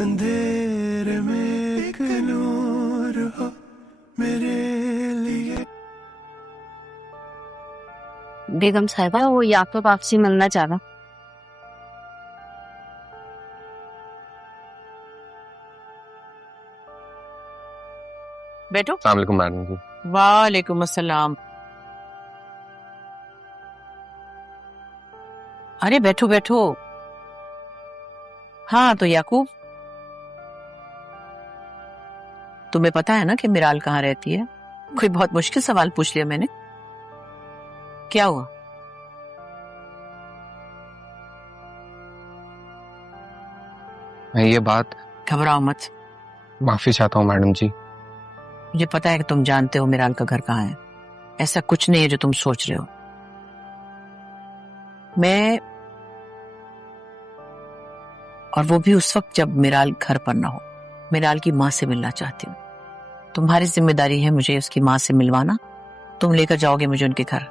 اندھیرے میں ایک نور ہو میرے لیے. بیگم صاحبہ وہ یعقوب آپ سے ملنا چاہ رہا. بیٹھو. السلام علیکم میڈم جی. وعلیکم السلام. ارے بیٹھو بیٹھو. ہاں تو یعقوب، تمہیں پتا ہے نا کہ میرال کہاں رہتی ہے؟ کوئی بہت مشکل سوال پوچھ لیا میں نے. کیا ہوا؟ میں یہ بات گھبراؤ مت. معافی چاہتا ہوں میڈم جی. مجھے پتا ہے کہ تم جانتے ہو میرال کا گھر کہاں ہے. ایسا کچھ نہیں ہے جو تم سوچ رہے ہو. میں اور وہ بھی اس وقت جب میرال گھر پر نہ ہو. میرال کی ماں سے ملنا چاہتی ہوں. تمہاری ذمہ داری ہے مجھے اس کی ماں سے ملوانا. تم لے کر جاؤ گے مجھے ان کے گھر،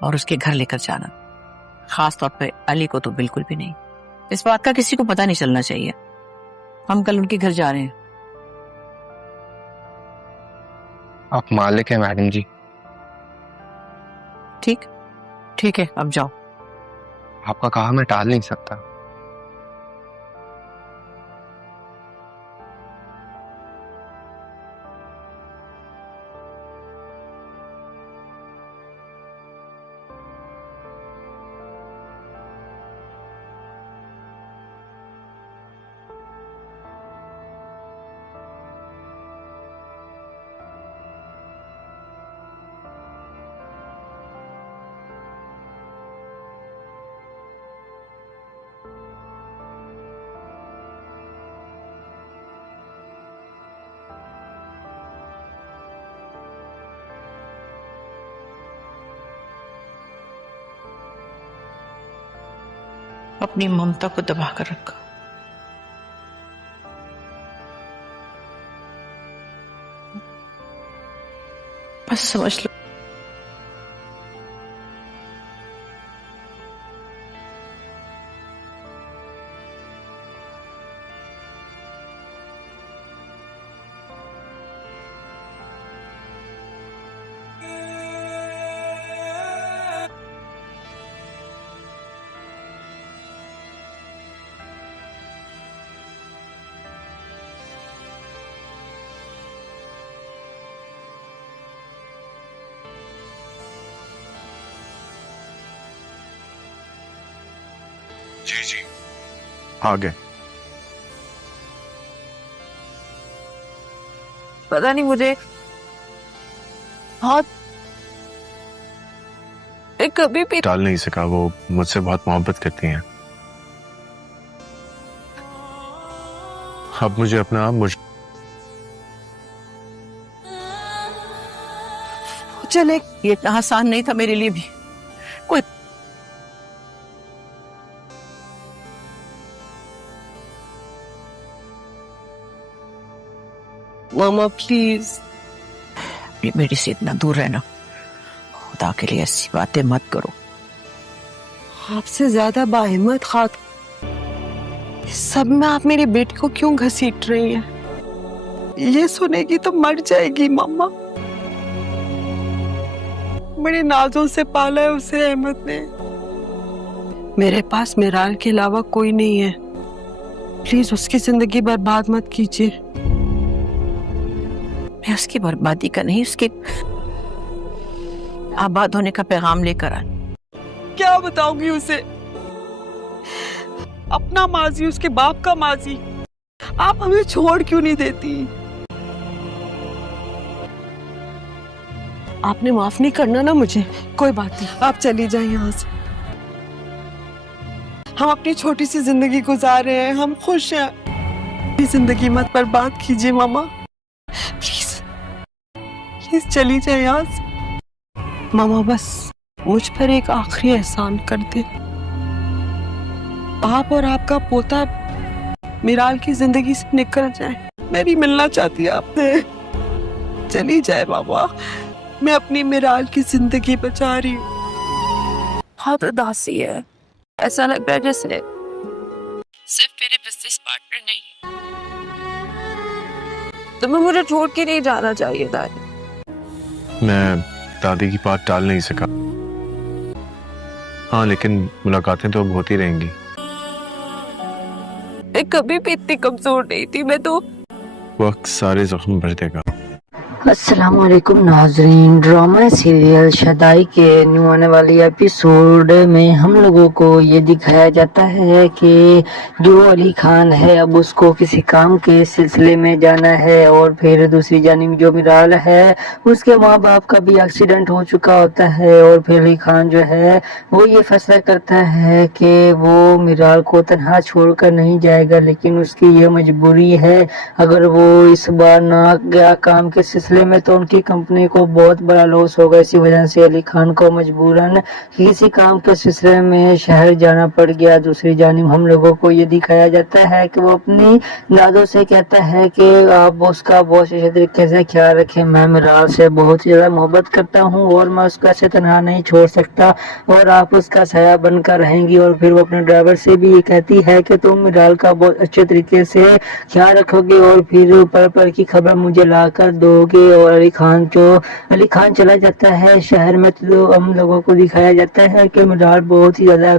اور اس کے گھر لے کر جانا. خاص طور پہ علی کو تو بالکل بھی نہیں. اس بات کا کسی کو پتہ نہیں چلنا چاہیے. ہم کل ان کے گھر جا رہے ہیں. آپ مالک ہیں میڈم جی. ٹھیک ہے، اب جاؤ. آپ کا کہا میں ٹال نہیں سکتا. اپنی ممتا کو دبا کر رکھا. بس سمجھ لو. جی آ گئے. پتا نہیں مجھے بہت کبھی بھی ٹال نہیں سکا. وہ مجھ سے بہت محبت کرتی ہیں. اب مجھے اپنا چلے. یہ اتنا آسان نہیں تھا میرے لیے بھی. کوئی ماما پلیز میرے سے اتنا دور رہنا. خدا کے لیے ایسی باتیں مت کرو. آپ سے زیادہ باہمت خات اس سب میں آپ میرے بیٹے کو کیوں گھسیٹ رہی ہیں؟ یہ سنے گی تو مر جائے گی ماما. بڑے نازوں سے پالا ہے اسے احمد نے. میرے پاس میرال کے علاوہ کوئی نہیں ہے. پلیز اس کی زندگی برباد مت کیجیے. میں اس کی بربادی کا نہیں، اس کے آباد ہونے کا پیغام لے کر آئی. کیا بتاؤں گی اسے؟ اپنا ماضی، اس کے باپ کا ماضی. آپ ہمیں چھوڑ کیوں نہیں دیتی؟ آپ نے معاف نہیں کرنا نا مجھے. کوئی بات نہیں، آپ چلی جائیں یہاں سے. ہم اپنی چھوٹی سی زندگی گزار رہے ہیں، ہم خوش ہیں. اپنی زندگی مت برباد کیجیے ماما. پلیز چلی جائیں یہاں سے. ماما بس مجھ پر ایک آخری احسان کر دے. آپ اور آپ کا پوتا میرال کی زندگی سے نکل جائے. میں بھی ملنا چاہتی ہوں آپ سے. چلی جائے بابا. میں اپنی میرال کی زندگی بچا رہی ہوں. بہت اداسی ہے. ایسا لگ رہا ہے جیسے सिर्फ मेरे बिजनेस पार्टनर नहीं है। तुम्हें मुझे छोड़ के नहीं जाना चाहिए दादी। मैं दादी की बात टाल नहीं सका। हाँ, लेकिन मुलाकातें तो अब होती रहेंगी। मैं कभी भी इतनी कमजोर नहीं थी। मैं तो वक्त सारे जख्म भर देगा। अस्सलामुअलैकुम नाजरीन, ड्रामा सीरियल शदाई के न्यू आने वाली एपिसोड में हम लोगों को ये दिखाया जाता है कि जो अली खान है अब उसको किसी काम के सिलसिले में जाना है, और फिर दूसरी जानिब जो मिराल है उसके माँ बाप का भी एक्सीडेंट हो चुका होता है, और फिर अली खान जो है वो ये फैसला करता है कि वो मिराल को तन्हा छोड़कर नहीं जाएगा, लेकिन उसकी ये मजबूरी है। अगर वो इस बार ना गया काम के सिलसिले में तो उनकी कंपनी को बहुत बड़ा लॉस होगा। इसी वजह से अली खान को मजबूरन किसी काम के सिलसिले में शहर जाना पड़ गया। दूसरी जानिब हम लोगों को ये दिखाया जाता है कि वो अपनी दादों से कहता है कि आप उसका बहुत अच्छे तरीके से ख्याल रखें। मैं मिराल से बहुत ज्यादा मोहब्बत करता हूँ और मैं उसका से तनहा नहीं छोड़ सकता, और आप उसका साया बनकर रहेंगी। और फिर वो अपने ड्राइवर से भी ये कहती है कि तुम मिराल का बहुत अच्छे तरीके से ख्याल रखोगे और फिर पल पल की खबर मुझे ला कर दोगे। और अली खान चला जाता है शहर में, तो हम लोगों को दिखाया जाता है कि मिराल बहुत ही ज्यादा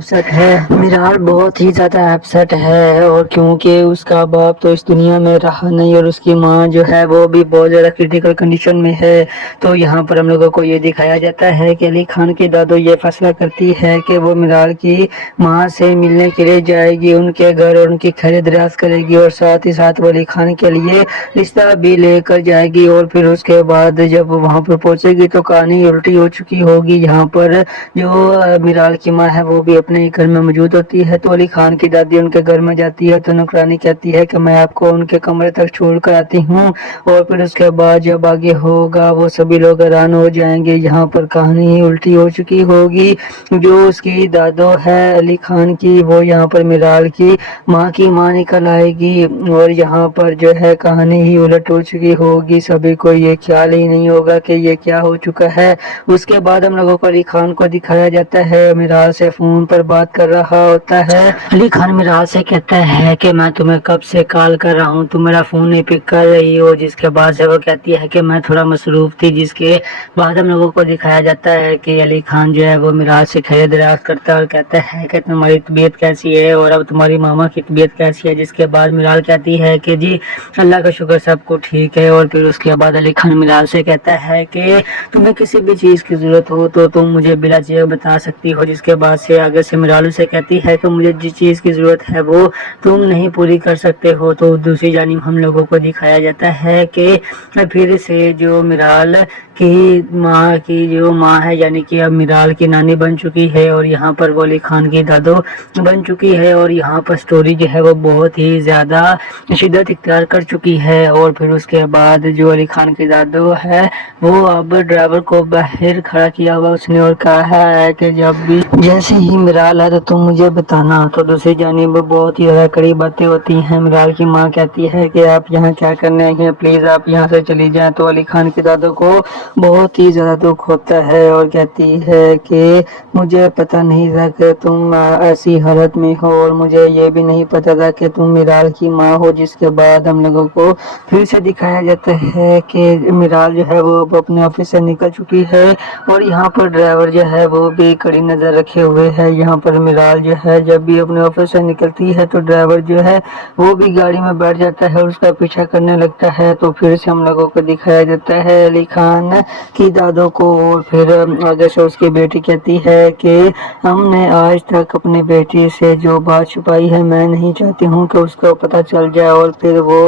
अपसेट है। और क्योंकि उसका बाप तो इस दुनिया में रहा नहीं और उसकी माँ जो है वो भी बहुत ज्यादा क्रिटिकल कंडीशन में है। तो यहाँ पर हम लोगों को ये दिखाया जाता है कि अली खान की दादो ये फैसला करती है कि वो मिराल की माँ से मिलने के लिए जाएगी, उनके घर और उनकी खैर दराज करेगी, और साथ ही साथ वो अली खान के लिए रिश्ता भी लेकर जाएगी। और फिर उसके बाद जब वहां पर पहुंचेगी तो कहानी उल्टी हो चुकी होगी। यहाँ पर जो मिराल की माँ है वो भी अपने घर में मौजूद होती है। तो अली खान की दादी उनके घर में जाती है तो नौकरानी कहती है कि मैं आपको उनके कमरे तक छोड़ कर आती हूँ, और फिर उसके बाद जब आगे होगा वो सभी लोग हैरान हो जाएंगे। यहाँ पर कहानी उल्टी हो चुकी होगी। जो उसकी दादो है अली खान की वो यहाँ पर मिराल की माँ निकल आएगी, और यहाँ पर जो है कहानी ही उलट हो चुकी होगी। सभी को ये ख्याल ही नहीं होगा कि ये क्या हो चुका है। उसके बाद हम लोगों को अली खान को दिखाया जाता है मिराल से फोन पर बात कर रहा होता है। अली खान मिराल से कहता है कि मैं तुम्हें कब से कॉल कर रहा हूँ, तुम मेरा फोन नहीं पिक कर रही हो। जिसके बाद से वो कहती है कि मैं थोड़ा मसरूफ थी। जिसके बाद हम लोगों को दिखाया जाता है कि अली खान जो है वो मिराल से खैर दराज करता है और कहता है कि तुम्हारी तबीयत कैसी है और अब तुम्हारी मामा की तबीयत कैसी है। जिसके बाद मिराल कहती है कि जी अल्लाह का शुक्र सबको ठीक है। और फिर उसके बाद अली खान मिराल से कहता है कि तुम्हें किसी भी चीज की जरूरत हो तो तुम मुझे बिला झिझक बता सकती हो। जिसके बाद से आगे से मिराल से कहती है कि मुझे जिस चीज की जरूरत है वो तुम नहीं पूरी कर सकते हो। तो दूसरी जानिब हम लोगों को दिखाया जाता है कि फिर से जो मिराल की माँ है यानी कि अब मिराल की नानी बन चुकी है, और यहाँ पर वो अली खान की दादो बन चुकी है। और यहाँ पर स्टोरी जो है वो बहुत ही ज्यादा शिद्दत इख्तियार कर चुकी है। और फिर उसके बाद जो अली खान की दादो है वो अब ड्राइवर को बाहर खड़ा किया हुआ उसने और कहा है कि जब भी जैसे ही मिराल है तो तुम मुझे बताना। तो दूसरी जानिब बहुत ही ज्यादा कड़ी बातें होती हैं। मिराल की माँ कहती है कि आप यहाँ क्या करने आई हैं, प्लीज आप यहाँ से चली जाएं। तो अली खान की दादो को बहुत ही ज्यादा दुख होता है और कहती है कि मुझे पता नहीं था कि तुम ऐसी हालत में हो, और मुझे ये भी नहीं पता था कि तुम मिराल की माँ हो। जिसके बाद हम लोगों को फिर से दिखाया जाता है कि मिराल जो है वो अपने ऑफिस से निकल चुकी है, और यहाँ पर ड्राइवर जो है वो भी कड़ी नजर रखे हुए है। यहाँ पर मिराल जो है जब भी अपने ऑफिस से निकलती है तो ड्राइवर जो है वो भी गाड़ी में बैठ जाता है और उसका पीछा करने लगता है। तो फिर से हम लोगों को दिखाया जाता है अली खान की दादो को, और फिर आगे से उसकी बेटी कहती है कि हमने आज तक अपनी बेटी से जो बात छुपाई है मैं नहीं चाहती हूँ कि उसको पता चल जाए और फिर वो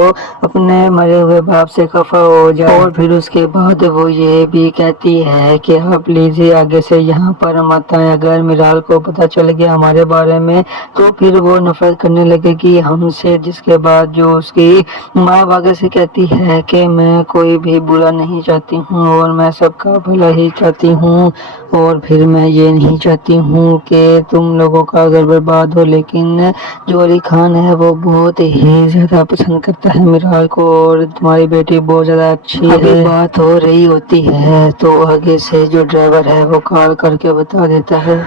अपने मरे हुए बाप से खफा हो जाए। और फिर उसके बाद वो ये भी कहती है कि आप प्लीज आगे से यहाँ पर मत आए, अगर मिराल को पता चल गया हमारे बारे में तो फिर वो नफरत करने लगेगी हमसे। जिसके बाद जो उसकी माँ आगे से कहती है कि मैं कोई भी बुरा नहीं चाहती हूँ और मैं सबका भला ही चाहती हूँ, और फिर मैं ये नहीं चाहती हूँ कि तुम लोगों का घर बर्बाद हो। लेकिन जो अली खान है वो बहुत ही ज्यादा पसंद करता है मिराल को, और तुम्हारी बेटी बहुत ज्यादा अच्छी अच्छी है। अभी बात हो रही होती है तो आगे से जो ड्राइवर है वो कॉल करके बता देता है।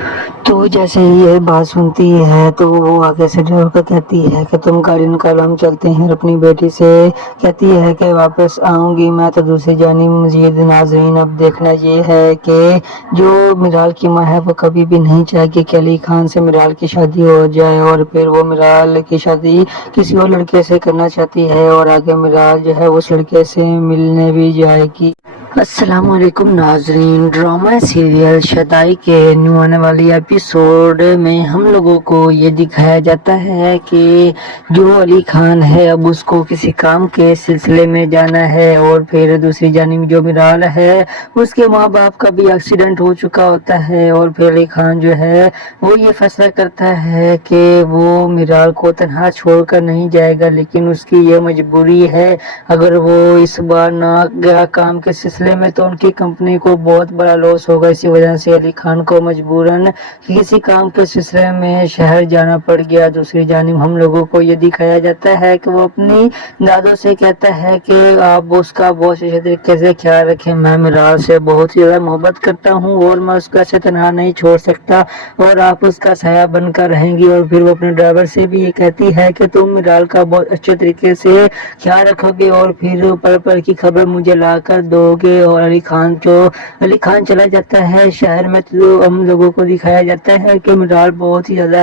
तो जैसे ही ये बात सुनती है तो वो आगे से ड्राइवर को कहती है कि तुम गाड़ी निकालो, हम चलते हैं। अपनी बेटी से कहती है कि वापस आऊंगी मैं तो दूसरी जानिब मजीद नाज़रीन अब देखना ये है कि जो मिराल की माँ है वो कभी भी नहीं चाहेगी कि अली खान से मिराल की शादी हो जाए, और फिर वो मिराल की शादी किसी और लड़के से करना चाहती है और आगे मिराल जो है उस लड़के से मिलने भी जाएगी। अस्सलाम वालेकुम नाजरीन, ड्रामा सीरियल शदाई के न्यू आने वाली एपिसोड में हम लोगों को ये दिखाया जाता है कि जो अली खान है अब उसको किसी काम के सिलसिले में जाना है, और फिर दूसरी जानिब जो मिराल है उसके माँ बाप का भी एक्सीडेंट हो चुका होता है, और फिर अली खान जो है वो ये फैसला करता है कि वो मिराल को तन्हा छोड़कर नहीं जाएगा, लेकिन उसकी ये मजबूरी है। अगर वो इस बार ना गया काम के सिलसिले में तो उनकी कंपनी को बहुत बड़ा लॉस होगा। इसी वजह से अली खान को मजबूरन किसी काम के सिलसिले में शहर जाना पड़ गया। दूसरी जानिब हम लोगों को ये दिखाया जाता है कि वो अपनी दादों से कहता है कि आप उसका बहुत अच्छे तरीके से ख्याल रखें, मैं मिराल से बहुत ही ज्यादा मोहब्बत करता हूँ और मैं उसका से तनहा नहीं छोड़ सकता, और आप उसका साया बनकर रहेंगी। और फिर वो अपने ड्राइवर से भी ये कहती है कि तुम मिराल का बहुत अच्छे तरीके से ख्याल रखोगे और फिर पल पल की खबर मुझे ला कर दोगे। और अली खान चला जाता है शहर में, तो हम लोगों को दिखाया जाता है कि मिराल बहुत ही ज्यादा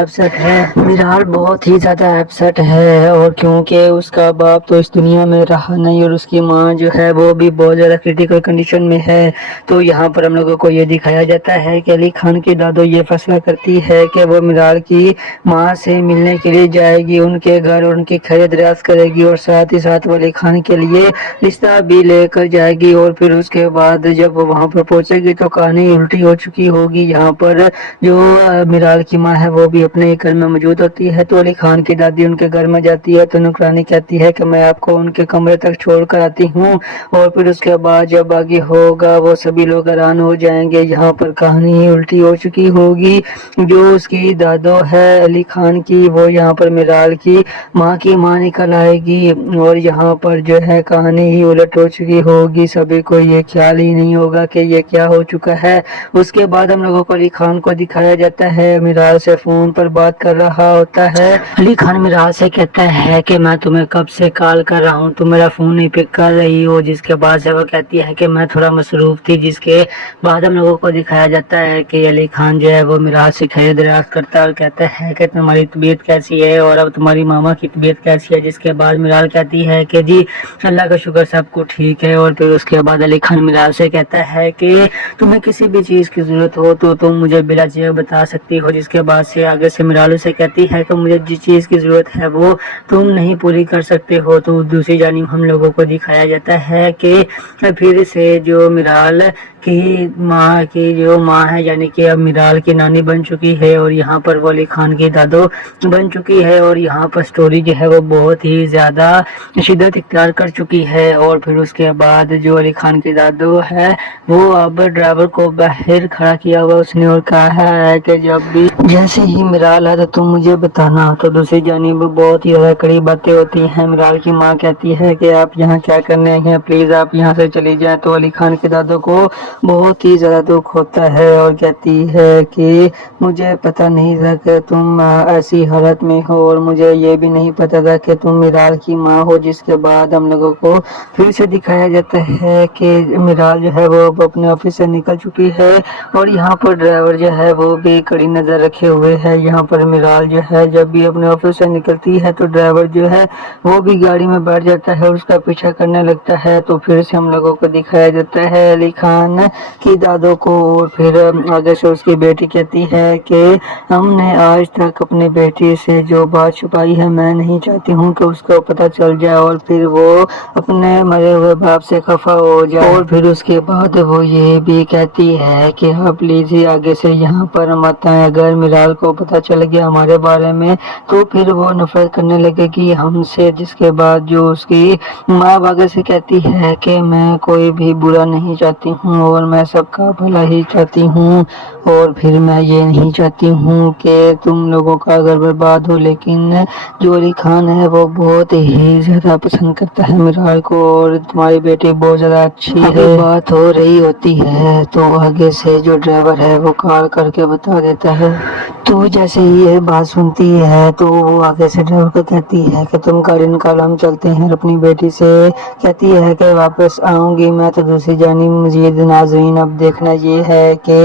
अपसेट है, और क्योंकि उसका बाप तो इस दुनिया में रहा नहीं और उसकी माँ जो है वो भी बहुत ज्यादा क्रिटिकल कंडीशन में है। तो यहाँ पर हम लोगों को ये दिखाया जाता है कि अली खान की दादो ये फैसला करती है कि वो मिराल की माँ से मिलने के लिए जाएगी, उनके घर उनकी खैरियत रियाज करेगी, और साथ ही साथ वो अली खान के लिए रिश्ता भी लेकर जाएगी। और फिर उसके बाद जब वो वहाँ पर पहुंचेगी तो कहानी उल्टी हो चुकी होगी। यहाँ पर जो मिराल की माँ है वो भी अपने घर में मौजूद होती है, तो अली खान की दादी उनके घर में जाती है तो नुकरानी कहती है कि मैं आपको उनके कमरे तक छोड़ कर आती हूँ, और फिर उसके बाद जब आगे होगा वो सभी लोग हैरान हो जाएंगे। यहाँ पर कहानी उल्टी हो चुकी होगी। जो उसकी दादो है अली खान की वो यहाँ पर मिराल की माँ निकल आएगी, और यहाँ पर जो है कहानी ही उलट हो चुकी होगी। सभी को ये ख्याल ही नहीं होगा कि ये क्या हो चुका है। उसके बाद हम लोगों को अली खान को दिखाया जाता है मिराल से फोन पर बात कर रहा होता है। अली खान मिराल से कहता है कि मैं तुम्हें कब से कॉल कर रहा हूँ, तुम मेरा फोन नहीं पिक कर रही हो, जिसके बाद से वो कहती है कि मैं थोड़ा मसरूफ थी। जिसके बाद हम लोगों को दिखाया जाता है कि अली खान जो है वो मिराल से खैर दराज करता है और कहता है कि तुम्हारी तबीयत कैसी है और अब तुम्हारी मामा की तबीयत कैसी है। जिसके बाद मिराल कहती है कि जी अल्लाह का शुक्र सबको ठीक है। और फिर उसके बाद अली खान मिराल से कहता है कि तुम्हें किसी भी चीज की जरूरत हो तो तुम मुझे बिला झिझक बता सकती हो। जिसके बाद से आगे से मिराल से कहती है कि मुझे जिस चीज की जरूरत है वो तुम नहीं पूरी कर सकते हो। तो दूसरी जानिब हम लोगों को दिखाया जाता है कि फिर से जो मिराल की माँ है यानी कि अब मिराल की नानी बन चुकी है, और यहाँ पर वो अली खान की दादो बन चुकी है, और यहाँ पर स्टोरी जो है वो बहुत ही ज्यादा शिद्दत इख्तियार कर चुकी है। और फिर उसके बाद जो अली खान की दादो है वो अब ड्राइवर को बाहर खड़ा किया हुआ उसने और कहा है कि जब भी जैसे ही मिराल है तो तुम मुझे बताना। तो दूसरी जानिब बहुत ही ज्यादा कड़ी बातें होती हैं। मिराल की माँ कहती है कि आप यहाँ क्या करने हैं, प्लीज आप यहाँ से चली जाए। तो अली खान की दादो को बहुत ही ज्यादा दुख होता है और कहती है कि मुझे पता नहीं था कि तुम ऐसी हालत में हो, और मुझे ये भी नहीं पता था कि तुम मिराल की माँ हो। जिसके बाद हम लोगों को फिर से दिखाया जाता है कि मिराल जो है वो अपने ऑफिस से निकल चुकी है, और यहाँ पर ड्राइवर जो है वो भी कड़ी नजर रखे हुए है। यहाँ पर मिराल जो है जब भी अपने ऑफिस से निकलती है तो ड्राइवर जो है वो भी गाड़ी में बैठ जाता है और उसका पीछा करने लगता है। तो फिर से हम लोगों को दिखाया जाता है अली खान की दादो को, और फिर आगे से उसकी बेटी कहती है कि हमने आज तक अपनी बेटी से जो बात छुपाई है मैं नहीं चाहती हूँ कि उसको पता चल जाए और फिर वो अपने मरे हुए बाप से खफा हो जाए। اور پھر اس کے بعد وہ یہ بھی کہتی ہے کہ آپ پلیز ہی آگے سے یہاں پر مت آئیں، اگر میرال کو پتہ چل گیا ہمارے بارے میں تو پھر وہ نفرت کرنے لگے گی ہم سے۔ جس کے بعد جو اس کی ماں آگے سے کہتی ہے کہ میں کوئی بھی برا نہیں چاہتی ہوں اور میں سب کا بھلا ہی چاہتی ہوں، اور پھر میں یہ نہیں چاہتی ہوں کہ تم لوگوں کا گھر برباد ہو، لیکن جو علی خان ہے وہ بہت ہی زیادہ پسند کرتا ہے میرال کو اور تمہاری بیٹی بہت زیادہ اچھی ہے۔ بات ہو رہی ہوتی ہے تو آگے سے جو ڈرائیور ہے وہ کال کر کے بتا دیتا ہے، تو جیسے ہی یہ بات سنتی ہے تو وہ آگے سے ڈرائیور کو کہتی ہے کہ تم گاڑی نکال ہم چلتے ہیں۔ اپنی بیٹی سے کہتی ہے کہ واپس آؤں گی میں۔ تو دوسری جانب مزید ناظرین اب دیکھنا یہ ہے کہ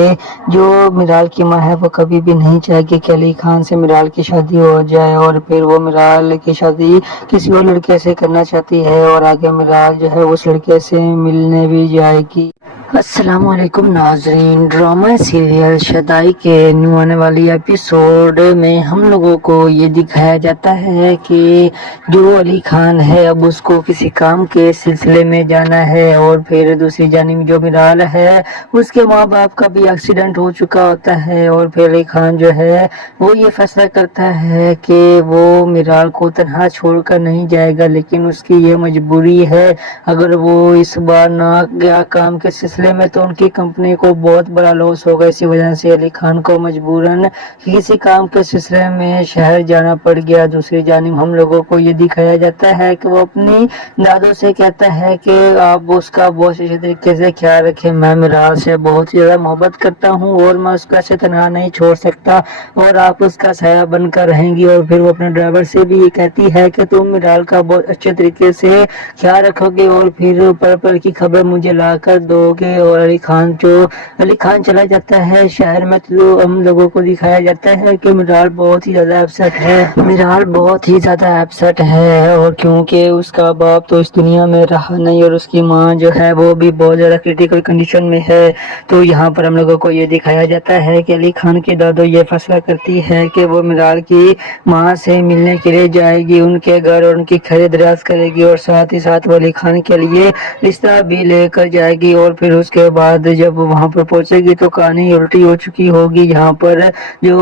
جو میرال کی ماں ہے وہ کبھی بھی نہیں چاہے گی کہ علی خان سے میرال کی شادی ہو جائے، اور پھر وہ میرال کی شادی کسی اور لڑکے سے کرنا چاہتی ہے اور آگے میرال جو ہے اس لڑکے سے ملنے بھی جائے گی۔ السلام علیکم ناظرین، ڈرامہ سیریل شدائی کے نیو آنے والی ایپیسوڈ میں ہم لوگوں کو یہ دکھایا جاتا ہے کہ جو علی خان ہے اب اس کو کسی کام کے سلسلے میں جانا ہے، اور پھر دوسری جانب جو میرال ہے اس کے ماں باپ کا بھی ایکسیڈنٹ ہو چکا ہوتا ہے، اور پھر علی خان جو ہے وہ یہ فیصلہ کرتا ہے کہ وہ میرال کو تنہا چھوڑ کر نہیں جائے گا، لیکن اس کی یہ مجبوری ہے، اگر وہ اس بار نہ گیا کام کے سلسلے میں تو ان کی کمپنی کو بہت بڑا لاس ہوگا۔ اسی وجہ سے علی خان کو مجبوراً کسی کام کے سلسلے میں شہر جانا پڑ گیا۔ دوسری جانب ہم لوگوں کو یہ دکھایا جاتا ہے کہ وہ اپنی دادوں سے کہتا ہے کہ آپ اس کا بہت اچھے طریقے سے خیال رکھیں، میں میرال سے بہت زیادہ محبت کرتا ہوں اور میں اس کو ایسے تنہا نہیں چھوڑ سکتا، اور آپ اس کا سایہ بن کر رہیں گی۔ اور پھر وہ اپنے ڈرائیور سے بھی یہ کہتی ہے کہ تم میرال کا بہت اچھے طریقے سے خیال رکھو گے اور پھر پل پل کی خبر مجھے لا کر دو گے۔ اور علی خان چلا جاتا ہے شہر میں، تو ہم لوگوں کو دکھایا جاتا ہے کہ میرال بہت ہی زیادہ اپسٹ ہے اور کیونکہ اس کا باپ تو اس دنیا میں رہا نہیں اور اس کی ماں جو ہے وہ بھی بہت زیادہ کریٹیکل کنڈیشن میں ہے، تو یہاں پر ہم لوگوں کو یہ دکھایا جاتا ہے کہ علی خان کی دادو یہ فیصلہ کرتی ہے کہ وہ میرال کی ماں سے ملنے کے لیے جائے گی ان کے گھر اور ان کی خیر دراز کرے گی، اور ساتھ ہی ساتھ وہ علی خان کے لیے رشتہ بھی لے کر جائے گی۔ اور پھر اس کے بعد جب وہاں پر پہنچے گی تو کہانی الٹی ہو چکی ہوگی، یہاں پر جو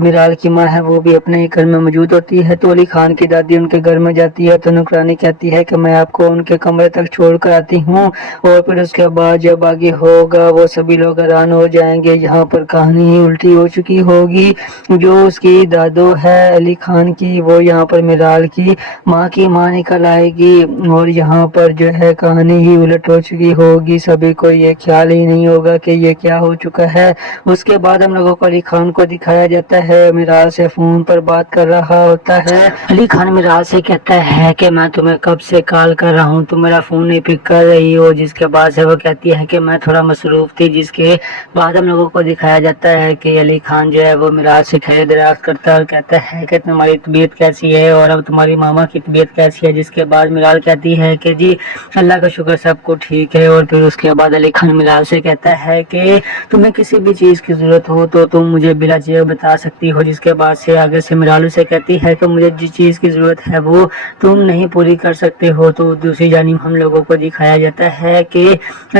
میرال کی ماں ہے وہ بھی اپنے گھر میں موجود ہوتی ہے، تو علی خان کی دادی ان کے گھر میں جاتی ہے تو نوکرانی کہتی ہے کہ میں آپ کو ان کے کمرے تک چھوڑ کر آتی ہوں، اور پھر اس کے بعد جب آگے ہوگا وہ سبھی لوگ حیران ہو جائیں گے، یہاں پر کہانی ہی الٹی ہو چکی ہوگی۔ جو اس کی دادو ہے علی خان کی وہ یہاں پر میرال کی ماں نکل آئے گی، اور یہاں پر جو ہے کہانی ہی الٹ ہو چکی ہوگی، سبھی کو یہ خیال ہی نہیں ہوگا کہ یہ کیا ہو چکا ہے۔ اس کے بعد ہم لوگوں کو علی خان کو دکھایا جاتا ہے میرال سے فون پر بات کر رہا ہوتا ہے۔ علی خان میرال سے کہتا ہے کہ میں تمہیں کب سے کال کر رہا ہوں، تم میرا فون نہیں پک کر رہی ہو، جس کے بعد سے وہ کہتی ہے کہ میں تھوڑا مصروف تھی، جس کے بعد ہم لوگوں کو دکھایا جاتا ہے کہ علی خان جو ہے وہ میرال سے خیر دراز کرتا ہے اور کہتا ہے کہ تمہاری طبیعت کیسی ہے اور اب تمہاری ماما کی طبیعت کیسی ہے، جس کے بعد میرال کہتی ہے کہ جی اللہ کا شکر سب کو ٹھیک ہے۔ اور پھر اس کے بعد علی خان میرال سے کہتا ہے کہ تمہیں کسی بھی چیز کی ضرورت ہو تو تم مجھے بلا جھجک بتا سکتی ہو، جس کے بعد سے آگے سے میرال سے کہتی ہے کہ مجھے جس چیز کی ضرورت ہے وہ تم نہیں پوری کر سکتے ہو۔ تو دوسری جانب ہم لوگوں کو دکھایا جاتا ہے کہ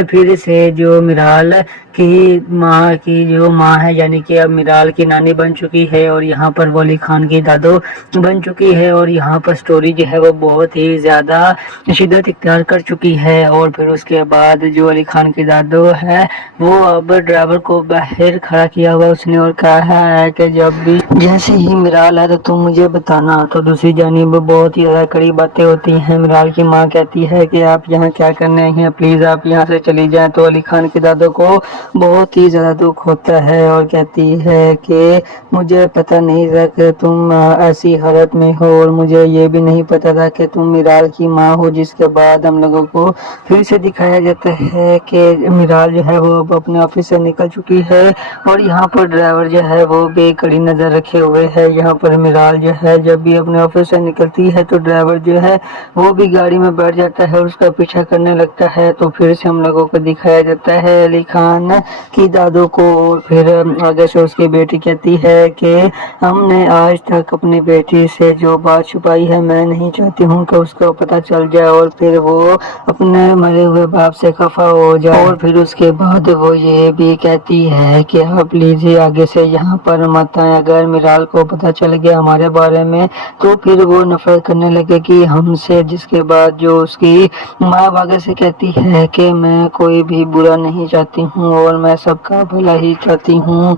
پھر سے جو میرال کی ماں ہے یعنی کہ اب میرال کی نانی بن چکی ہے اور یہاں پر وہ علی خان کی دادو بن چکی ہے، اور یہاں پر سٹوری جو ہے وہ بہت ہی زیادہ شدت اختیار کر چکی ہے۔ اور پھر اس کے بعد جو علی خان کی دادو ہے وہ اب ڈرائیور کو باہر کھڑا کیا ہوا اس نے اور کہا ہے کہ جب بھی جیسے ہی میرال ہے تو تم مجھے بتانا۔ تو دوسری جانب بہت ہی زیادہ کڑی باتیں ہوتی ہیں، میرال کی ماں کہتی ہے کہ آپ یہاں کیا کرنے ہیں، پلیز آپ یہاں سے چلی جائیں۔ تو علی خان کی دادو کو بہت ہی زیادہ دکھ ہوتا ہے اور کہتی ہے کہ مجھے پتہ نہیں تھا کہ تم ایسی حالت میں ہو، اور مجھے یہ بھی نہیں پتہ تھا کہ تم میرال کی ماں ہو۔ جس کے بعد ہم لوگوں کو پھر سے دکھایا جاتا ہے کہ کہ میرال جو ہے وہ اب اپنے آفس سے نکل چکی ہے اور یہاں پر ڈرائیور جو ہے وہ بے کڑی نظر رکھے ہوئے ہے. یہاں پر میرال جو ہے جب بھی اپنے آفس سے نکلتی ہے تو ڈرائیور جو ہے وہ بھی گاڑی میں بیٹھ جاتا ہے اور اس کا پیچھا کرنے لگتا ہے. تو پھر سے ہم لوگوں کو دکھایا جاتا ہے علی خان کی دادو کو. اور پھر آگے سے اس کی بیٹی کہتی ہے کہ ہم نے آج تک اپنی بیٹی سے جو بات چھپائی ہے میں نہیں چاہتی ہوں کہ اس کو پتہ چل جائے اور پھر وہ اپنے مرے ہوئے باپ سے خفا ہو جائے. اور پھر اس کے بعد وہ یہ بھی کہتی ہے کہ آپ پلیز آگے سے یہاں پر مت آئیں. اگر میرال کو پتہ چل گیا ہمارے بارے میں تو پھر وہ نفرت کرنے لگے گی ہم سے. جس کے بعد جو اس کی ماں آگے سے کہتی ہے کہ میں کوئی بھی برا نہیں چاہتی ہوں اور میں سب کا بھلا ہی چاہتی ہوں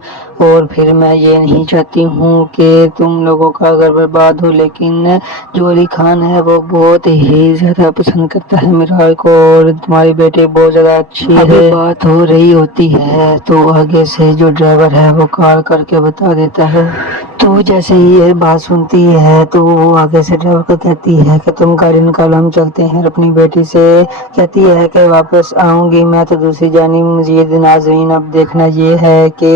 اور پھر میں یہ نہیں چاہتی ہوں کہ تم لوگوں کا گھر برباد ہو. لیکن جو علی خان ہے وہ بہت ہی زیادہ پسند کرتا ہے میرال کو اور تمہاری بیٹی بہت زیادہ اچھی ہے. بات ہو رہی ہوتی ہے تو آگے سے جو ڈرائیور ہے وہ کال کر کے بتا دیتا ہے. تو جیسے ہی یہ بات سنتی ہے تو وہ آگے سے ڈرائیور کو کہتی ہے کہ تم گاڑی نکالو ہم چلتے ہیں. اپنی بیٹی سے کہتی ہے کہ واپس آؤں گی میں. تو دوسری جانب مزید ناظرین اب دیکھنا یہ ہے کہ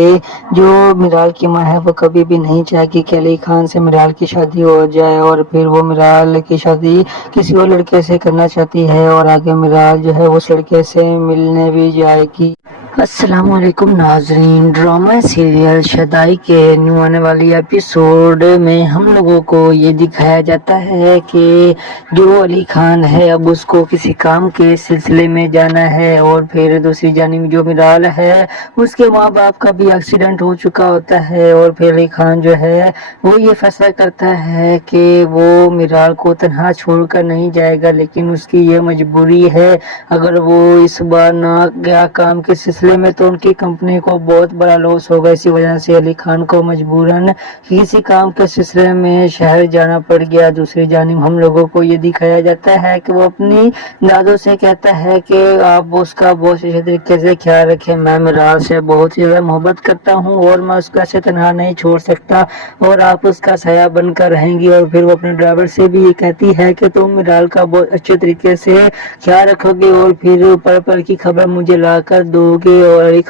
جو میرال کی ماں ہے وہ کبھی بھی نہیں چاہتی کہ علی خان سے میرال کی شادی ہو جائے اور پھر وہ میرال کی شادی کسی اور لڑکے سے کرنا چاہتی ہے اور آگے میرال جو ہے اس لڑکے سے ملنے بھی جائے گی. السلام علیکم ناظرین. ڈرامہ سیریل شدائی کے نیو آنے والی ایپیسوڈ میں ہم لوگوں کو یہ دکھایا جاتا ہے کہ جو علی خان ہے اب اس کو کسی کام کے سلسلے میں جانا ہے اور پھر دوسری جانب جو میرال ہے اس کے ماں باپ کا بھی ایکسیڈنٹ ہو چکا ہوتا ہے اور پھر علی خان جو ہے وہ یہ فیصلہ کرتا ہے کہ وہ میرال کو تنہا چھوڑ کر نہیں جائے گا. لیکن اس کی یہ مجبوری ہے اگر وہ اس بار نہ گیا کام کے سلسلے میں تو ان کی کمپنی کو بہت بڑا لاس ہوگا. اسی وجہ سے علی خان کو مجبوراً کسی کام کے سلسلے میں شہر جانا پڑ گیا. دوسری جانب ہم لوگوں کو یہ دکھایا جاتا ہے کہ وہ اپنی دادو سے کہتا ہے کہ آپ اس کا بہت اچھے طریقے سے خیال رکھیں. میں میرال سے بہت ہی زیادہ محبت کرتا ہوں اور میں اس کو ایسے تنہا نہیں چھوڑ سکتا اور آپ اس کا سایہ بن کر رہیں گی. اور پھر وہ اپنے ڈرائیور سے بھی یہ کہتی ہے کہ تم میرال کا بہت اچھے طریقے سے خیال رکھو گے اور پھر پل پل کی خبر مجھے لا کر دو گے. اور علی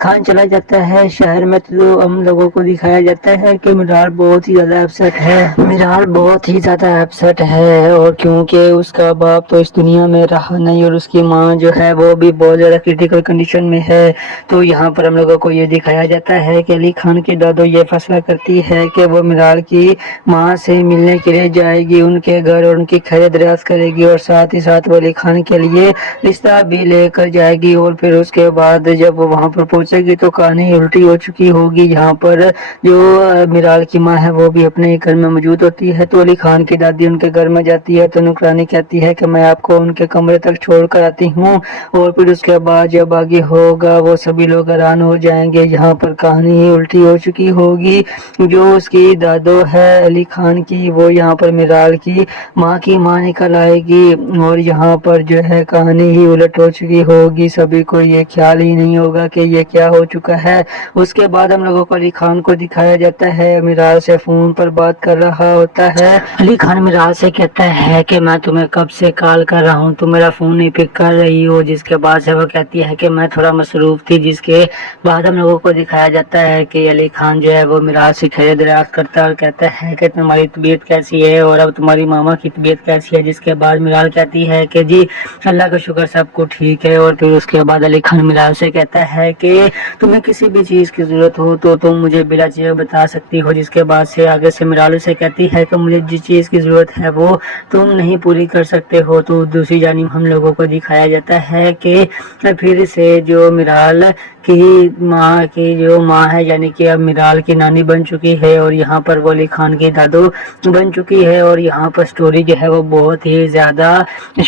خان چلا جاتا ہے شہر میں. تو ہم لوگوں کو دکھایا جاتا ہے کہ میرال بہت ہی زیادہ اپسیٹ ہے. میرال بہت ہی زیادہ اپسیٹ ہے اور کیونکہ اس کا باپ تو اس دنیا میں رہا نہیں اور اس کی ماں جو ہے وہ بھی بہت زیادہ کریٹیکل کنڈیشن میں ہے. تو یہاں پر ہم لوگوں کو یہ دکھایا جاتا ہے کہ علی خان کی دادو یہ فیصلہ کرتی ہے کہ وہ میرال کی ماں سے ملنے کے لیے جائے گی ان کے گھر اور ان کی خیر دریافت کرے گی اور ساتھ ہی ساتھ وہ علی خان کے لیے رشتہ بھی لے کر جائے گی. اور پھر اس کے بعد جب وہ وہاں پر پہنچے گی تو کہانی الٹی ہو چکی ہوگی. یہاں پر جو میرال کی ماں ہے وہ بھی اپنے گھر میں موجود ہوتی ہے. تو علی خان کی دادی ان کے گھر میں جاتی ہے تو نوکرانی کہتی ہے کہ میں آپ کو ان کے کمرے تک چھوڑ کر آتی ہوں. اور پھر اس کے بعد جب آگے ہوگا وہ سبھی لوگ حیران ہو جائیں گے. یہاں پر کہانی ہی الٹی ہو چکی ہوگی. جو اس کی دادو ہے علی خان کی وہ یہاں پر میرال کی ماں نکل آئے گی اور یہاں پر جو ہے کہانی ہی الٹ ہو چکی ہوگی. سبھی کو یہ خیال ہی نہیں ہوگا کہ یہ کیا ہو چکا ہے. اس کے بعد ہم لوگوں کو علی خان کو دکھایا جاتا ہے میرال سے فون پر بات کر رہا ہوتا ہے. علی خان میرال سے کہتا ہے کہ میں تمہیں کب سے کال کر رہا ہوں تم میرا فون نہیں پک کر رہی ہو. جس کے بعد سے وہ کہتی ہے کہ میں تھوڑا مصروف تھی. جس کے بعد ہم لوگوں کو دکھایا جاتا ہے کہ علی خان جو ہے وہ میرال سے خیر دریافت کرتا ہے اور کہتا ہے کہ تمہاری طبیعت کیسی ہے اور اب تمہاری ماما کی طبیعت کیسی ہے. جس کے بعد میرال کہتی ہے کہ جی اللہ کا شکر سب کو ٹھیک ہے. اور پھر اس کے بعد علی خان میرال سے کہتا ہے کہ تمہیں کسی بھی چیز کی ضرورت ہو تو تم مجھے بلا جھجک بتا سکتی ہو. جس کے بعد سے آگے سے میرال سے کہتی ہے کہ مجھے جس چیز کی ضرورت ہے وہ تم نہیں پوری کر سکتے ہو. تو دوسری جانب ہم لوگوں کو دکھایا جاتا ہے کہ پھر سے جو میرال کی ماں ہے یعنی کہ اب میرال کی نانی بن چکی ہے اور یہاں پر وہ علی خان کی دادو بن چکی ہے. اور یہاں پر سٹوری جو ہے وہ بہت ہی زیادہ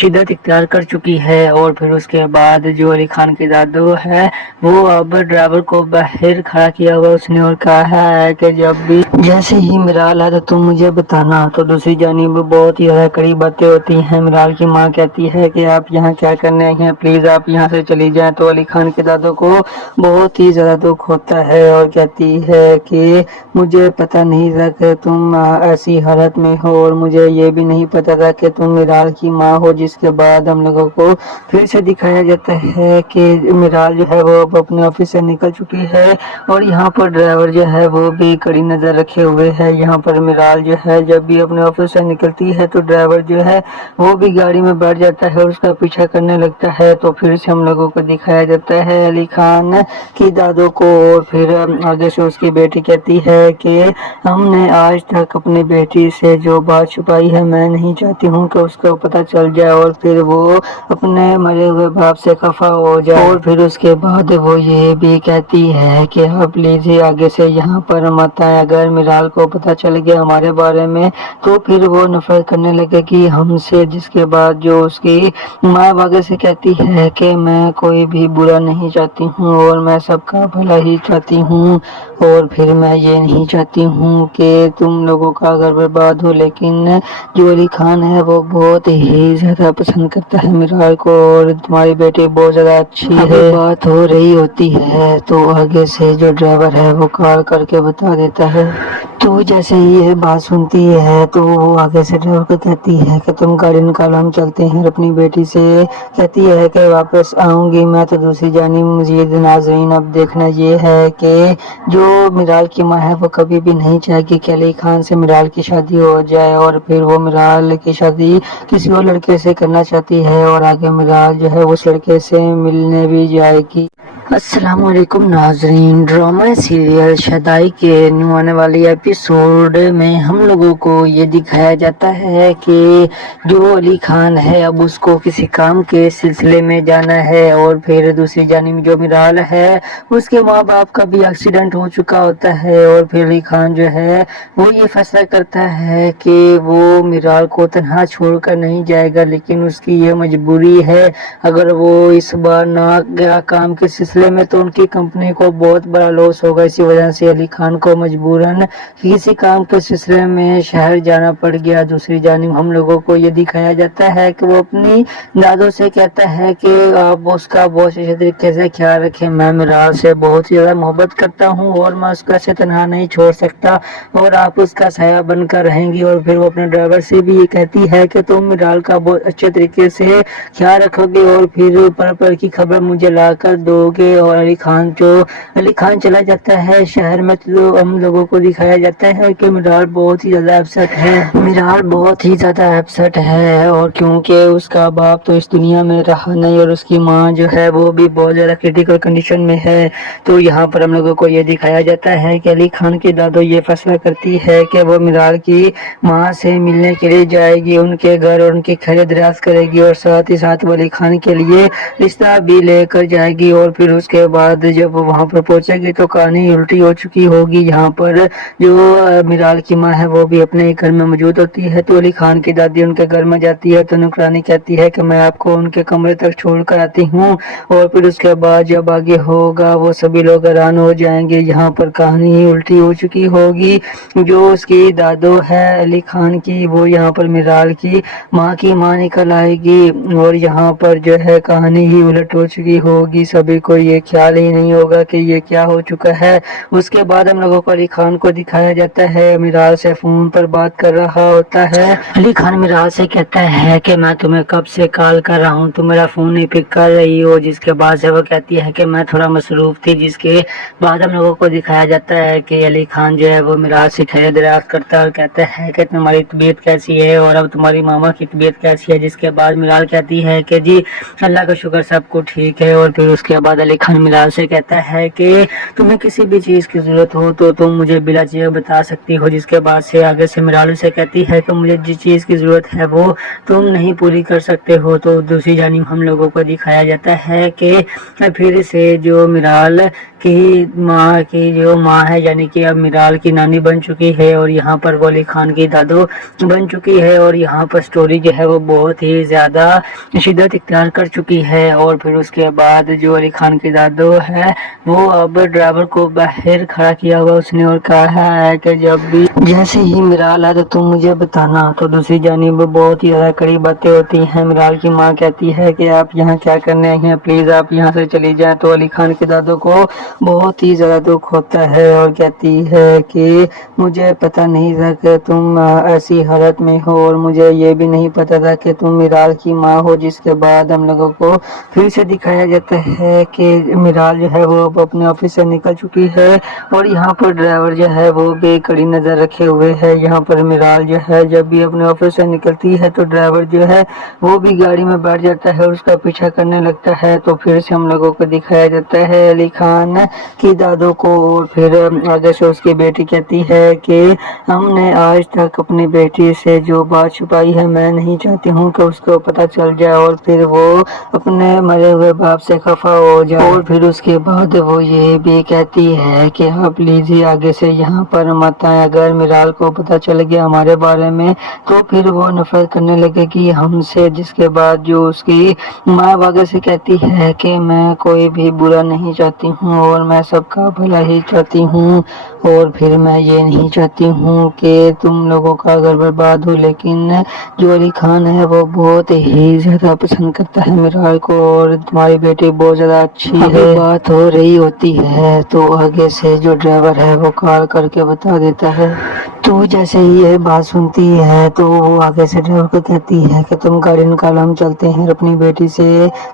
شدت اختیار کر چکی ہے. اور پھر اس کے بعد جو علی خان की दादू है वो अब ड्राइवर को बाहर खड़ा किया हुआ उसने और कहा है कि जब भी जैसे ही मिराल है तो तुम मुझे बताना। तो दूसरी जानिब बहुत ही ज्यादा कड़ी बातें होती हैं। मिराल की माँ कहती है कि आप यहाँ क्या करने आई हैं, प्लीज आप यहाँ से चली जाएं। तो अली खान के दादू को बहुत ही ज्यादा दुख होता है और कहती है कि मुझे पता नहीं था कि तुम ऐसी हालत में हो और मुझे ये भी नहीं पता था कि तुम मिराल की माँ हो। जिसके बाद हम लोगों को फिर से दिखाया जाता है कि मिराल जो है वो अब अपने ऑफिस से निकल चुकी है और यहाँ पर ड्राइवर जो है वो भी कड़ी नजर रखे हुए है। यहाँ पर मिराल जो है जब भी अपने ऑफिस से निकलती है तो ड्राइवर जो है वो भी गाड़ी में बैठ जाता है और उसका पीछा करने लगता है। तो फिर से हम लोगों को दिखाया जाता है अली खान की दादू को और फिर आगे से उसकी बेटी कहती है कि हमने आज तक अपनी बेटी से जो बात छुपाई है मैं नहीं चाहती हूँ कि उसको पता चल जाए और फिर वो अपने मरे हुए बाप से खफा हो जाए। और फिर उसके बाद वो ये भी कहती है कि आप प्लीज आगे से यहाँ पर मत आए, अगर मिराल को पता चल गया हमारे बारे में तो फिर वो नफरत करने लगेगी हमसे। जिसके बाद जो उसकी माँ आगे से कहती है कि मैं कोई भी बुरा नहीं चाहती हूँ और मैं सबका भला ही चाहती हूँ और फिर मैं ये नहीं चाहती हूँ कि तुम लोगों का घर बर्बाद हो। लेकिन जो अली खान है वो बहुत ही ज्यादा पसंद करता है मिराल को और तुम्हारी बेटी बहुत ज्यादा अच्छी है। बात हो रही होती है तो आगे से जो ड्राइवर है वो कॉल करके बता देता है। तो जैसे ही ये बात सुनती है तो वो आगे से ड्राइवर को कहती है कि तुम गाड़ी निकालो हम चलते हैं। अपनी बेटी से कहती है कि वापस आऊंगी मैं। तो दूसरी जानिब मजीद नाज़रीन अब देखना ये है कि जो मिराल की माँ है वो कभी भी नहीं चाहेगी कि अली खान से मिराल की शादी हो जाए और फिर वो मिराल की शादी किसी और लड़के से करना चाहती है और आगे मिराल जो है उस लड़के से मिलने भी जाएगी। अस्सलाम वालेकुम नाजरीन, ड्रामा सीरियल शदाई के न्यू आने वाली एपिसोड में हम लोगों को ये दिखाया जाता है कि जो अली खान है अब उसको किसी काम के सिलसिले में जाना है और फिर दूसरी जानिब जो मिराल है उसके माँ बाप का भी एक्सीडेंट हो चुका होता है और फिर अली खान जो है वो ये फैसला करता है कि वो मिराल को तन्हा छोड़कर नहीं जाएगा। लेकिन उसकी ये मजबूरी है, अगर वो इस बार ना गया काम के सिलसिले में तो उनकी कंपनी को बहुत बड़ा लॉस होगा। इसी वजह से अली खान को मजबूरन किसी काम के सिलसिले में शहर जाना पड़ गया। दूसरी जानिब हम लोगों को ये दिखाया जाता है कि वो अपनी दादों से कहता है कि आप उसका बहुत अच्छे तरीके से ख्याल रखें, मैं मिराल से बहुत ही ज्यादा मोहब्बत करता हूँ और मैं उसका से तन्हा नहीं छोड़ सकता और आप उसका साया बनकर रहेंगी। और फिर वो अपने ड्राइवर से भी ये कहती है कि तुम मिराल का बहुत अच्छे तरीके से ख्याल रखोगे और फिर पल पल की खबर मुझे ला कर दोगे। और अली खान चला जाता है शहर में तो हम लोगों को दिखाया जाता है कि मिराल बहुत ही ज्यादा अपसेट है। मिराल बहुत ही ज्यादा अपसेट है और क्योंकि उसका बाप तो इस दुनिया में रहा नहीं और उसकी माँ जो है वो भी बहुत ज्यादा क्रिटिकल कंडीशन में है। तो यहाँ पर हम लोगों को ये दिखाया जाता है कि अली खान की दादू ये फैसला करती है कि वो मिराल की माँ से मिलने के लिए जाएगी, उनके घर और उनकी खैरियत करेगी और साथ ही साथ वो अली खान के लिए रिश्ता भी लेकर जाएगी। और फिर उसके बाद जब वो वहाँ पर पहुंचेगी तो कहानी उल्टी हो चुकी होगी। यहाँ पर जो मिराल की माँ है वो भी अपने घर में मौजूद होती है। तो अली खान की दादी उनके घर में जाती है तो नुकरानी कहती है कि मैं आपको उनके कमरे तक छोड़ कर आती हूँ और फिर उसके बाद जब आगे होगा वो सभी लोग हैरान हो जाएंगे। यहाँ पर कहानी ही उल्टी हो चुकी होगी। जो उसकी दादू है अली खान की वो यहाँ पर मिराल की माँ निकल आएगी और यहाँ पर जो है कहानी ही उलट हो चुकी होगी। सभी को ये ख्याल ही नहीं होगा कि ये क्या हो चुका है। उसके बाद हम लोगों को अली खान को दिखाया जाता है मिराल से फोन पर बात कर रहा होता है। अली खान मिराल से कहता है कि मैं तुम्हें कब से कॉल कर रहा हूँ, तुम मेरा फोन नहीं पिक कर रही हो। जिसके बाद से वो कहती है कि मैं थोड़ा मसरूफ थी। जिसके बाद हम लोगों को दिखाया जाता है कि अली खान जो है वो मिराल से खैर दरियाफ्त करता है और कहता है कि तुम्हारी तबीयत कैसी है और अब तुम्हारी मामा की तबीयत कैसी है। जिसके बाद मिराल कहती है कि जी अल्लाह का शुक्र सब कुछ ठीक है। और फिर उसके बाद अली खान मिराल से कहता है कि तुम्हें किसी भी चीज की जरूरत हो तो तुम मुझे बिला झिझक बता सकती हो। जिसके बाद से आगे से मिराल से कहती है कि मुझे जिस चीज की जरूरत है वो तुम नहीं पूरी कर सकते हो। तो दूसरी जानिब हम लोगों को दिखाया जाता है कि फिर से जो मिराल की माँ की जो माँ है यानी कि अब मिराल की नानी बन चुकी है और यहाँ पर वो अली खान की दादो बन चुकी है। और यहाँ पर स्टोरी जो है वो बहुत ही ज़्यादा शिद्दत इख्तियार कर चुकी है। और फिर उसके बाद जो अली खान की दादो है वो अब ड्राइवर को बाहर खड़ा किया हुआ उसने और कहा है कि जब भी जैसे ही मिराल आए तो तुम मुझे बताना। तो दूसरी जानिब बहुत ही ज़्यादा कड़ी बातें होती हैं। मिराल की माँ कहती है कि आप यहाँ क्या करने आई हैं, प्लीज़ आप यहाँ से चली जाएं। तो अली खान की दादो को बहुत ही ज़्यादा दुख होता है और कहती है कि मुझे पता नहीं था कि तुम ऐसी हालत में हो और मुझे ये भी नहीं पता था कि तुम मिराल की माँ हो। जिसके बाद हम लोगों को फिर से दिखाया जाता है कि मिराल जो है वो अपने ऑफिस से निकल चुकी है और यहाँ पर ड्राइवर जो है वो भी कड़ी नज़र रखे हुए है। यहाँ पर मिराल जो है जब भी अपने ऑफिस से निकलती है तो ड्राइवर जो है वो भी गाड़ी में बैठ जाता है और उसका पीछा करने लगता है। तो फिर से हम लोगों को दिखाया जाता है अली खान की दादो को। और फिर आगे से उसकी बेटी कहती है कि हमने आज तक अपनी बेटी से जो बात छुपाई है मैं नहीं चाहती हूँ कि उसको पता चल जाए और फिर वो अपने मरे हुए बाप से खफा हो जाए। और फिर उसके बाद वो ये भी कहती है कि आप प्लीज ही आगे से यहाँ पर मत आए, अगर मिराल को पता चल गया हमारे बारे में तो फिर वो नफरत करने लगेगी हमसे। जिसके बाद जो उसकी माँ आगे से कहती है कि मैं कोई भी बुरा नहीं चाहती हूँ और मैं सबका भला ही चाहती हूँ और फिर मैं ये नहीं चाहती हूँ कि तुम लोगों का घर बर्बाद हो। लेकिन जो अली खान है वो बहुत ही ज़्यादा पसंद करता है मिराल को और तुम्हारी बेटी बहुत ज़्यादा अच्छी है। बात हो रही होती है तो आगे से जो ड्राइवर है वो कॉल करके बता देता है। तो जैसे ही ये बात सुनती है तो वो आगे से ड्राइवर को कहती है कि तुम गाड़ी निकालो हम चलते हैं। अपनी बेटी से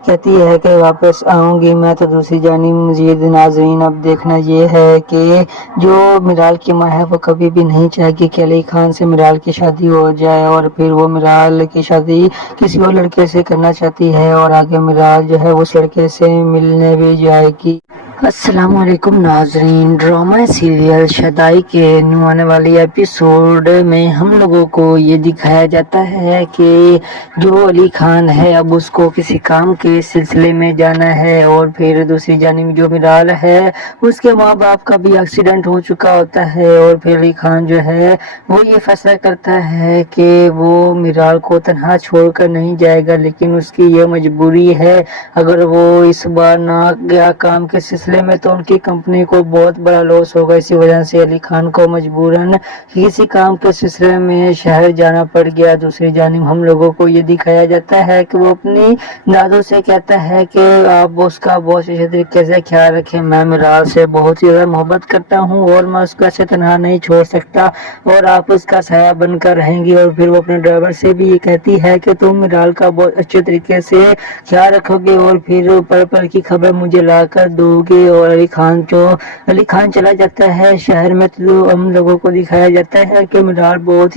कहती है कि वापस आऊंगी मैं। तो दूसरी जानिब मजीद नाज़रीन अब देखना ये है कि जो मिराल की माँ है वो कभी भी नहीं चाहेगी कि अली खान से मिराल की शादी हो जाए और फिर वो मिराल की शादी किसी और लड़के से करना चाहती है और आगे मिराल जो है उस लड़के से मिलने भी जाएगी। अस्सलाम वालेकुम नाजरीन, ड्रामा सीरियल शदाई के आने वाली एपिसोड में हम लोगों को ये दिखाया जाता है कि जो अली खान है अब उसको किसी काम के सिलसिले में जाना है और फिर दूसरी जानिब जो मिराल है उसके माँ बाप का भी एक्सीडेंट हो चुका होता है और फिर अली खान जो है वो ये फैसला करता है कि वो मिराल को तन्हा छोड़कर नहीं जाएगा। लेकिन उसकी ये मजबूरी है, अगर वो इस बार ना गया काम के सिलसिले में तो उनकी कंपनी को बहुत बड़ा लॉस होगा। इसी वजह से अली खान को मजबूरन किसी काम के सिलसिले में शहर जाना पड़ गया। दूसरी जानिब हम लोगों को ये दिखाया जाता है कि वो अपनी दादू से कहता है कि आप उसका बहुत अच्छे तरीके से ख्याल रखें, मैं मिराल से बहुत ही ज़्यादा मोहब्बत करता हूँ और मैं उसको ऐसे तनहा नहीं छोड़ सकता और आप उसका साया बनकर रहेंगी। और फिर वो अपने ड्राइवर से भी ये कहती है कि तुम मिराल का बहुत अच्छे तरीके से ख्याल रखोगे और फिर पल पल की खबर मुझे ला कर दोगे। और अली खान चला जाता है शहर में। तो हम लोगों को दिखाया जाता है कि मिराल बहुत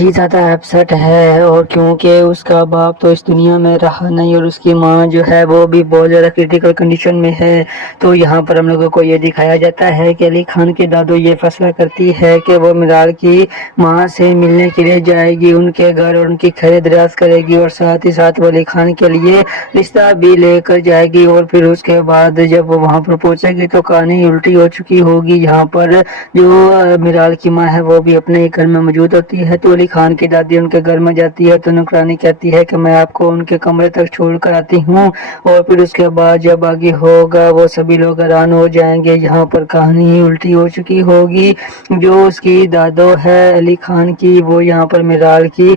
ही ज्यादा अपसेट है और क्योंकि उसका बाप तो इस दुनिया में रहा नहीं और उसकी माँ जो है वो भी बहुत ज्यादा क्रिटिकल कंडीशन में है। तो यहाँ पर हम लोगों को ये दिखाया जाता है कि अली खान की दादू ये फैसला करती है कि वो मिराल की माँ से मिलने के लिए जाएगी, उनके घर और उनकी खरीदारी करेगी और साथ ही साथ वो अली खान के लिए रिश्ता भी लेकर जाएगी। और फिर उसके बाद जब वो वहाँ पर पहुंचेगी तो कहानी उल्टी हो चुकी होगी। यहाँ पर जो मिराल की माँ है वो भी अपने घर में मौजूद होती है। तो अली खान की दादी उनके घर में जाती है तो नौकरानी कहती है कि मैं आपको उनके कमरे तक छोड़ कर आती हूँ। और फिर उसके बाद जब आगे होगा वो सभी लोग हैरान हो जाएंगे। यहाँ पर कहानी ही उल्टी हो चुकी होगी। जो उसकी दादो है अली खान की वो यहाँ पर मिराल की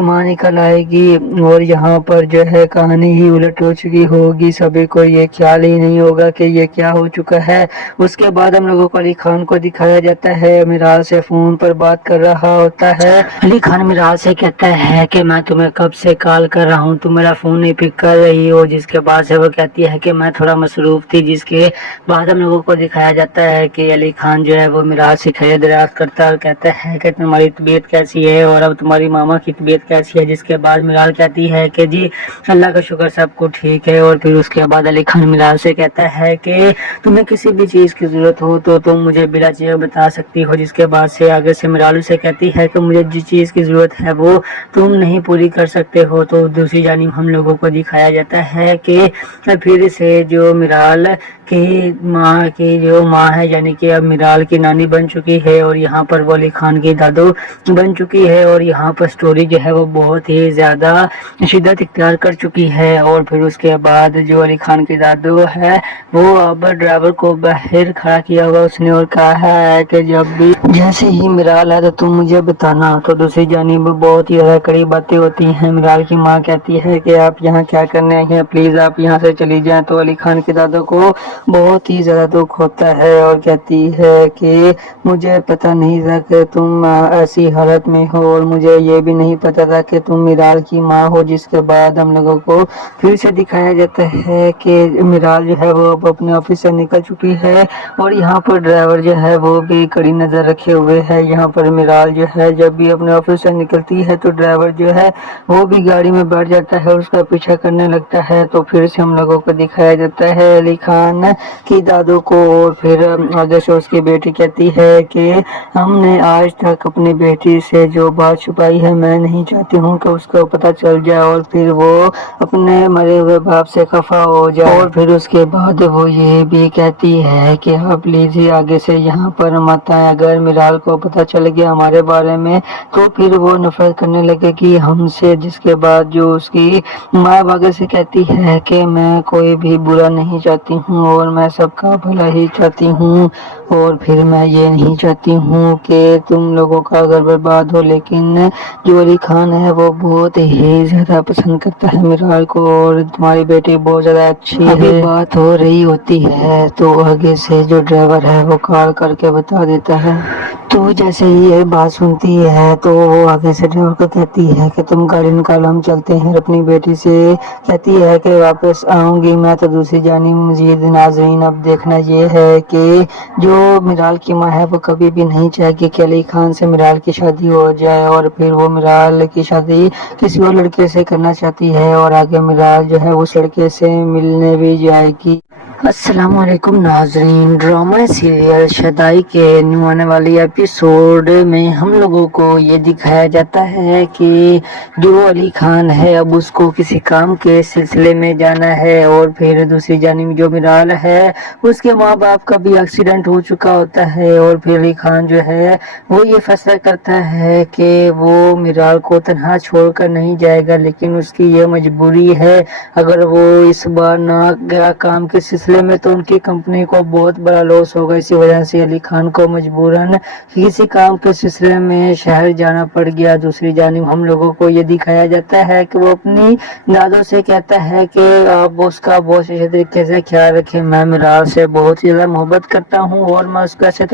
माँ निकल आएगी और यहाँ पर जो है कहानी ही उलट हो चुकी होगी। सभी को ये ख्याल ही नहीं होगा कि ये क्या हो चुका है। उसके बाद हम लोगों को अली खान को दिखाया जाता है मिराल से फोन पर बात कर रहा होता है। अली खान मिराल से कहता है कि मैं तुम्हें कब से कॉल कर रहा हूँ, तुम मेरा फोन नहीं पिक कर रही हो। जिसके बाद से वो कहती है कि मैं थोड़ा मसरूफ थी। जिसके बाद हम लोगों को दिखाया जाता है कि अली खान जो है वो मिराल से खरीदारी करता है और कहता है कि तुम्हारी तबीयत कैसी है और अब तुम्हारी मामा की तबीयत कैसी है। जिसके बाद मिराल कहती है कि जी अल्लाह का शुक्र सब कुछ ठीक है। और फिर उसके बाद علی خان میرال سے کہتا ہے کہ تمہیں کسی بھی چیز کی ضرورت ہو تو تم مجھے بلا جھجھک بتا سکتی ہو، جس کے بعد سے آگے سے میرال سے کہتی ہے کہ مجھے جس چیز کی ضرورت ہے وہ تم نہیں پوری کر سکتے ہو۔ تو دوسری جانب ہم لوگوں کو دکھایا جاتا ہے کہ پھر سے جو میرال کی ماں ہے، یعنی کہ اب میرال کی نانی بن چکی ہے اور یہاں پر وہ علی خان کی دادو بن چکی ہے، اور یہاں پر سٹوری جو ہے وہ بہت ہی زیادہ شدت اختیار کر چکی ہے۔ اور پھر اس کے بعد جو علی خان کی دادو ہے وہ اب ڈرائیور کو باہر کھڑا کیا ہوا اس نے اور کہا ہے کہ جب بھی جیسے ہی میرال ہے تو تم مجھے بتانا۔ تو دوسری جانب بہت ہی زیادہ کڑی باتیں ہوتی ہیں۔ میرال کی ماں کہتی ہے کہ آپ یہاں کیا کرنے آئے ہیں، پلیز آپ یہاں سے چلی جائیں۔ تو علی خان کی دادو کو بہت ہی زیادہ دکھ ہوتا ہے اور کہتی ہے کہ مجھے پتہ نہیں تھا کہ تم ایسی حالت میں ہو، اور مجھے یہ بھی نہیں پتہ تھا کہ تم میرال کی ماں ہو۔ جس کے بعد ہم لوگوں کو پھر سے دکھایا جاتا ہے کہ میرال جو ہے وہ اب اپنے آفس سے نکل چکی ہے، اور یہاں پر ڈرائیور جو ہے وہ بھی کڑی نظر رکھے ہوئے ہے۔ یہاں پر میرال جو ہے جب بھی اپنے آفس سے نکلتی ہے تو ڈرائیور جو ہے وہ بھی گاڑی میں بیٹھ جاتا ہے اور اس کا پیچھا کرنے لگتا ہے۔ تو پھر سے ہم لوگوں کو دکھایا جاتا ہے علی خان کی دادو کو، اور پھر آگے سے اس کی بیٹی کہتی ہے کہ ہم نے آج تک اپنی بیٹی سے جو بات چھپائی ہے میں نہیں چاہتی ہوں کہ اس کو پتہ چل جائے اور پھر وہ اپنے مرے ہوئے باپ سے خفا ہو جائے۔ اور پھر اس کے بعد وہ یہ بھی کہتی ہے کہ آپ پلیز ہی آگے سے یہاں پر مت آئیں، اگر میرال کو پتہ چل گیا ہمارے بارے میں تو پھر وہ نفرت کرنے لگے گی ہم سے۔ جس کے بعد جو اس کی ماں آگے سے کہتی ہے کہ میں کوئی بھی برا نہیں چاہتی ہوں اور میں سب کا بھلا ہی چاہتی ہوں، اور پھر میں یہ نہیں چاہتی ہوں کہ تم لوگوں کا گھر برباد ہو۔ لیکن جو علی خان ہے وہ بہت ہی زیادہ پسند کرتا ہے میرال کو، اور تمہاری بیٹی بہت زیادہ اچھی ہے۔ ابھی بات ہو رہی ہوتی ہے تو آگے سے جو ڈرائیور ہے وہ کال کر کے بتا دیتا ہے۔ تو جیسے ہی یہ بات سنتی ہے تو وہ آگے سے ڈرائیور کو کہتی ہے کہ تم گاڑی نکالو ہم چلتے ہیں۔ اپنی بیٹی سے کہتی ہے کہ واپس آؤں گی میں۔ تو دوسری جانب مزید ناظرین اب دیکھنا یہ ہے کہ جو میرال کی ماں ہے وہ کبھی بھی نہیں چاہے گی کہ علی خان سے میرال کی شادی ہو جائے، اور پھر وہ میرال کی شادی کسی اور لڑکے سے کرنا چاہتی ہے، اور آگے میرال جو ہے اس لڑکے سے ملنے بھی جائے گی۔ السلام علیکم ناظرین، ڈرامہ سیریل شدائی کے نیو آنے والی ایپیسوڈ میں ہم لوگوں کو یہ دکھایا جاتا ہے کہ جو علی خان ہے اب اس کو کسی کام کے سلسلے میں جانا ہے، اور پھر دوسری جانب جو میرال ہے اس کے ماں باپ کا بھی ایکسیڈنٹ ہو چکا ہوتا ہے، اور پھر علی خان جو ہے وہ یہ فیصلہ کرتا ہے کہ وہ میرال کو تنہا چھوڑ کر نہیں جائے گا، لیکن اس کی یہ مجبوری ہے۔ اگر وہ اس بار نہ گیا کام کے سلسلے میں تو ان کی کمپنی کو بہت بڑا لاس ہوگا۔ اسی وجہ سے علی خان کو مجبوراً کسی کام کے سلسلے میں شہر جانا پڑ گیا۔ دوسری جانب ہم لوگوں کو یہ دکھایا جاتا ہے کہ وہ اپنی دادوں سے کہتا ہے کہ آپ اس کا بہت اچھے طریقے سے خیال رکھیں، میں میرال سے بہت زیادہ محبت کرتا ہوں اور میں اس کو ایسے